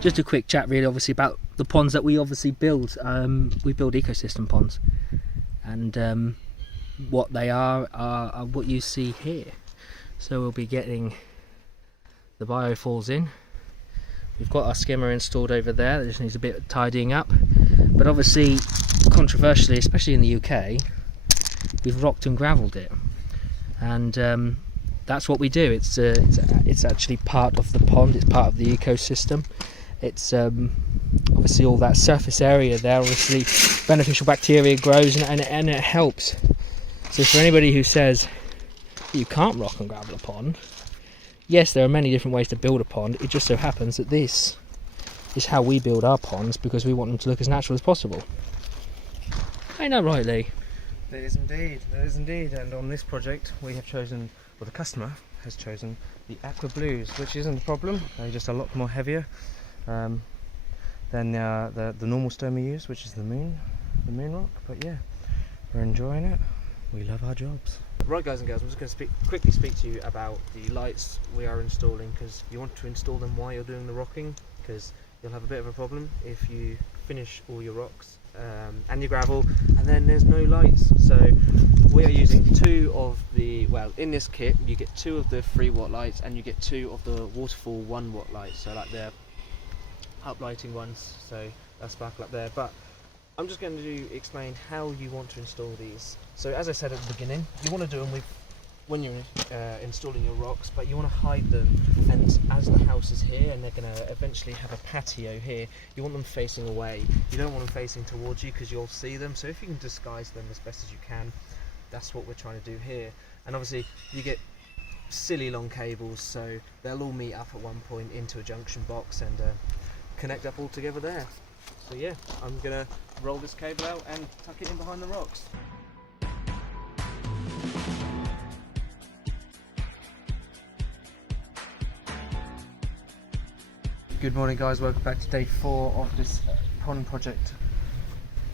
just a quick chat really obviously about the ponds that we obviously build. We build ecosystem ponds, and what they are what you see here. So we'll be getting the Biofalls in. We've got our skimmer installed over there, that just needs a bit of tidying up, but obviously controversially, especially in the UK, we've rocked and gravelled it, and that's what we do. It's actually part of the pond, it's part of the ecosystem. It's obviously all that surface area there, obviously beneficial bacteria grows and it helps. So for anybody who says you can't rock and gravel a pond, yes, there are many different ways to build a pond. It just so happens that this is how we build our ponds, because we want them to look as natural as possible. Ain't that right, Lee? It is indeed, it is indeed. And on this project we have chosen, well, the customer has chosen the aqua blues, which isn't a problem. They're just a lot more heavier than the normal stone we use, which is the moon rock. But yeah, we're enjoying it. We love our jobs. Right, guys and girls, I'm just going to quickly speak to you about the lights we are installing, because you want to install them while you're doing the rocking, because you'll have a bit of a problem if you finish all your rocks and your gravel and then there's no lights. So we are using two of the, well, in this kit you get 2 of the 3-watt lights and you get 2 of the waterfall 1-watt lights, so like the uplighting ones, so that sparkle up there. But I'm just going to explain how you want to install these. So as I said at the beginning, you want to do them when you're installing your rocks, but you want to hide them, and as the house is here and they're going to eventually have a patio here, you want them facing away. You don't want them facing towards you because you'll see them. So if you can disguise them as best as you can, that's what we're trying to do here. And obviously you get silly long cables, so they'll all meet up at one point into a junction box and connect up all together there. So yeah, I'm gonna roll this cable out and tuck it in behind the rocks. Good morning, guys, welcome back to day 4 of this pond project.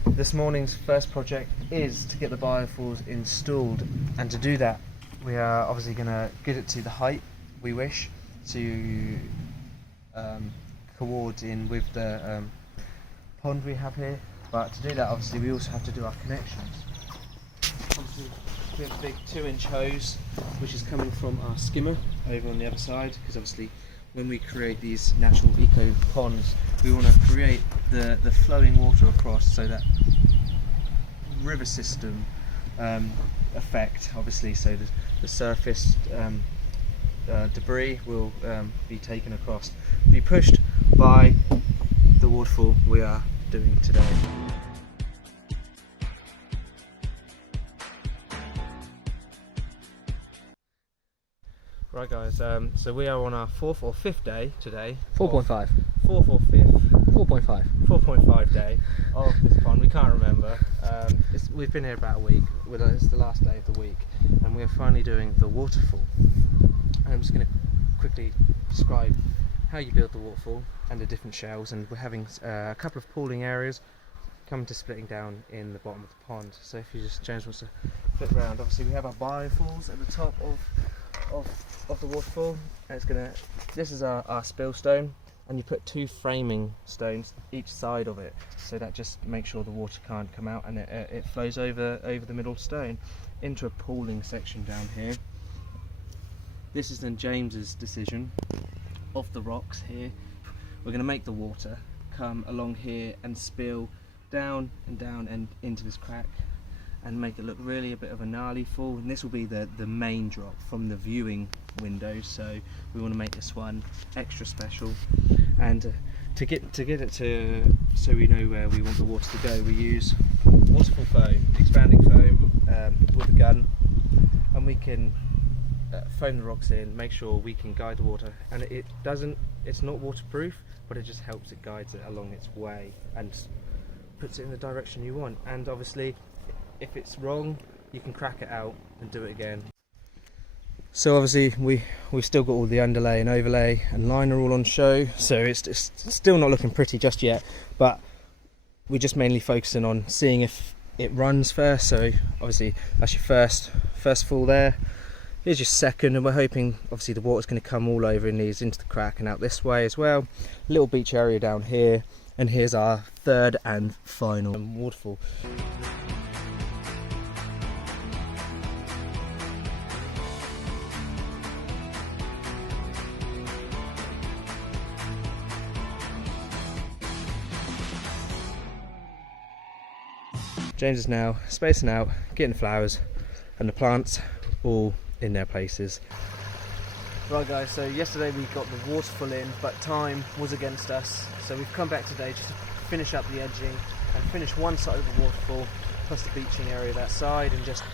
This morning's first project is to get the Biofalls installed, and to do that we are obviously going to get it to the height we wish to coordinate in with the pond we have here. But to do that, obviously we also have to do our connections. Obviously we have a big 2-inch hose which is coming from our skimmer over on the other side, because obviously when we create these natural eco ponds, we want to create the flowing water across, so that river system effect, obviously, so the surface debris will be taken across, be pushed by the waterfall we are doing today. Right, guys, so we are on our 4th or 5th day today. 4.5. 4th or 5th? 4.5. 4.5 day of this pond. We can't remember. We've been here about a week. It's the last day of the week, and we're finally doing the waterfall. And I'm just going to quickly describe how you build the waterfall and the different shells, and we're having a couple of pooling areas coming to splitting down in the bottom of the pond. So if you just, James wants to flip around, obviously we have our biofalls at the top of the waterfall, and this is our spill stone, and you put 2 framing stones each side of it, so that just makes sure the water can't come out, and it flows over the middle stone into a pooling section down here. This is then James's decision of the rocks here. We're going to make the water come along here and spill down and down and into this crack, and make it look really a bit of a gnarly fall. And this will be the main drop from the viewing window, so we want to make this one extra special. And to get it to, so we know where we want the water to go, we use waterfall foam, expanding foam with a gun, and we can foam the rocks in, make sure we can guide the water, and it's not waterproof, but it just helps, it guides it along its way and puts it in the direction you want. And obviously if it's wrong, you can crack it out and do it again. So obviously we've still got all the underlay and overlay and liner all on show, so it's still not looking pretty just yet, but we're just mainly focusing on seeing if it runs first. So obviously that's your first fall there. Here's your second, and we're hoping obviously the water's going to come all over in these into the crack and out this way as well. Little beach area down here, and here's our third and final waterfall. James is now spacing out, getting the flowers and the plants all in their places. Right guys, so yesterday we got the waterfall in, but time was against us, so we've come back today just to finish up the edging and finish one side of the waterfall plus the beaching area that side and just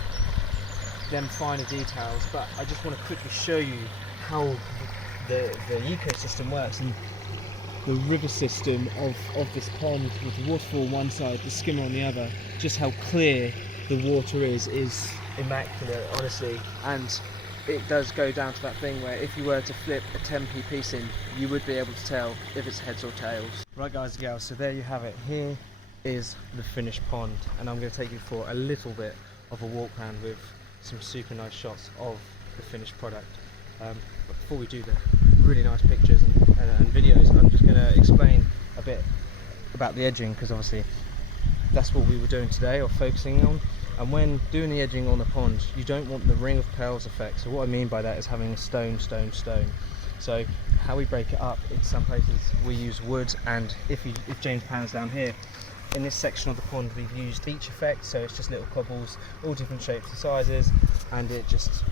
them finer details. But I just want to quickly show you how the ecosystem works and the river system of this pond, with the waterfall on one side, the skimmer on the other. Just how clear the water is immaculate, honestly. And it does go down to that thing where if you were to flip a 10p piece in, you would be able to tell if it's heads or tails. Right guys and gals, so there you have it. Here is the finished pond, and I'm going to take you for a little bit of a walk around with some super nice shots of the finished product. But before we do the really nice pictures and videos, I'm just going to explain a bit about the edging, because obviously that's what we were doing today, or focusing on. And when doing the edging on the pond, you don't want the ring of pearls effect. So what I mean by that is having a stone. So how we break it up, in some places we use wood, and if James pans down here, in this section of the pond we've used beach effect, so it's just little cobbles, all different shapes and sizes, and it just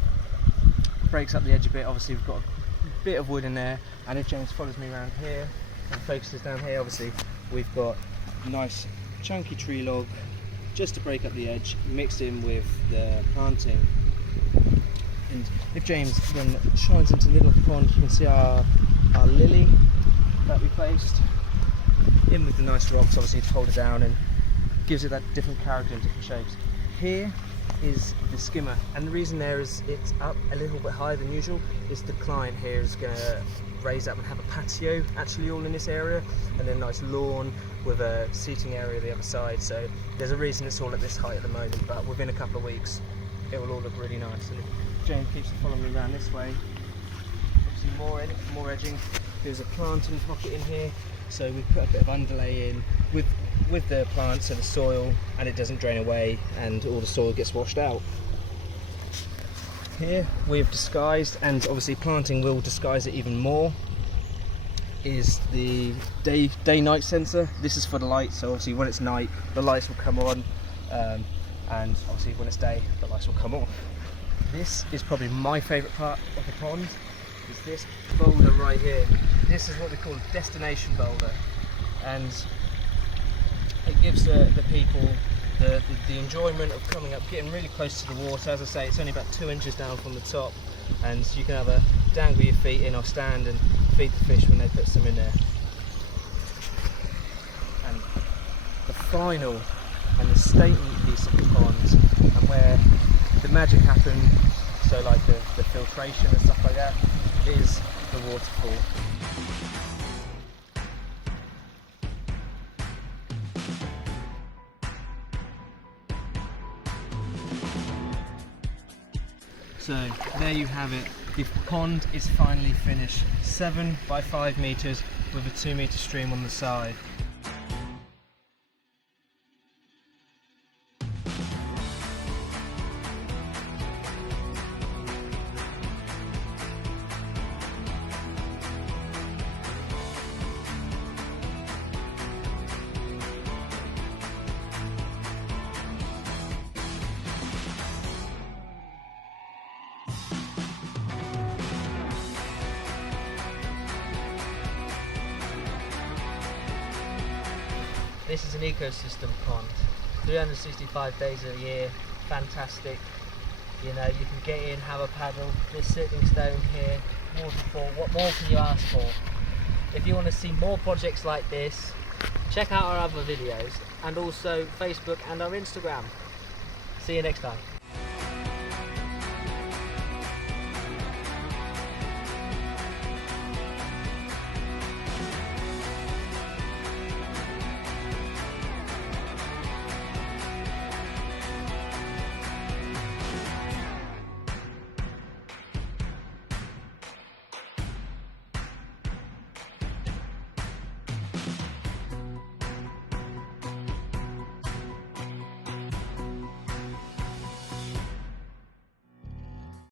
breaks up the edge a bit. Obviously we've got a bit of wood in there, and if James follows me around here and focuses down here, obviously we've got a nice chunky tree log just to break up the edge, mixed in with the planting. And if James then shines into the middle of the pond, you can see our lily that we placed in with the nice rocks, obviously, to hold it down and gives it that different character and different shapes. Here is the skimmer, and the reason there is it's up a little bit higher than usual is the client here is going to raise up and have a patio actually all in this area, and then a nice lawn with a seating area the other side. So there's a reason it's all at this height at the moment, but within a couple of weeks it will all look really nice. And if James keeps following me around this way, obviously more edging. There's a planting pocket in here, so we put a bit of underlay in with the plants and the soil, and it doesn't drain away and all the soil gets washed out. Here we've disguised, and obviously planting will disguise it even more, is the day-night sensor. This is for the light, so obviously when it's night the lights will come on, and obviously when it's day the lights will come off. This is probably my favourite part of the pond, is this boulder right here. This is what we call a destination boulder, and it gives the people the enjoyment of coming up, getting really close to the water. As I say, it's only about 2 inches down from the top, and you can have a dangle your feet in or stand and feed the fish when they put some in there. And the final and the statement piece of the pond, and where the magic happens, so like the filtration and stuff like that, is the waterfall. So there you have it. The pond is finally finished. 7 by 5 meters with a 2 meter stream on the side. This is an ecosystem pond, 365 days a year, fantastic. You know, you can get in, have a paddle, this sitting stone here, waterfall, what more can you ask for? If you want to see more projects like this, check out our other videos, and also Facebook and our Instagram. See you next time.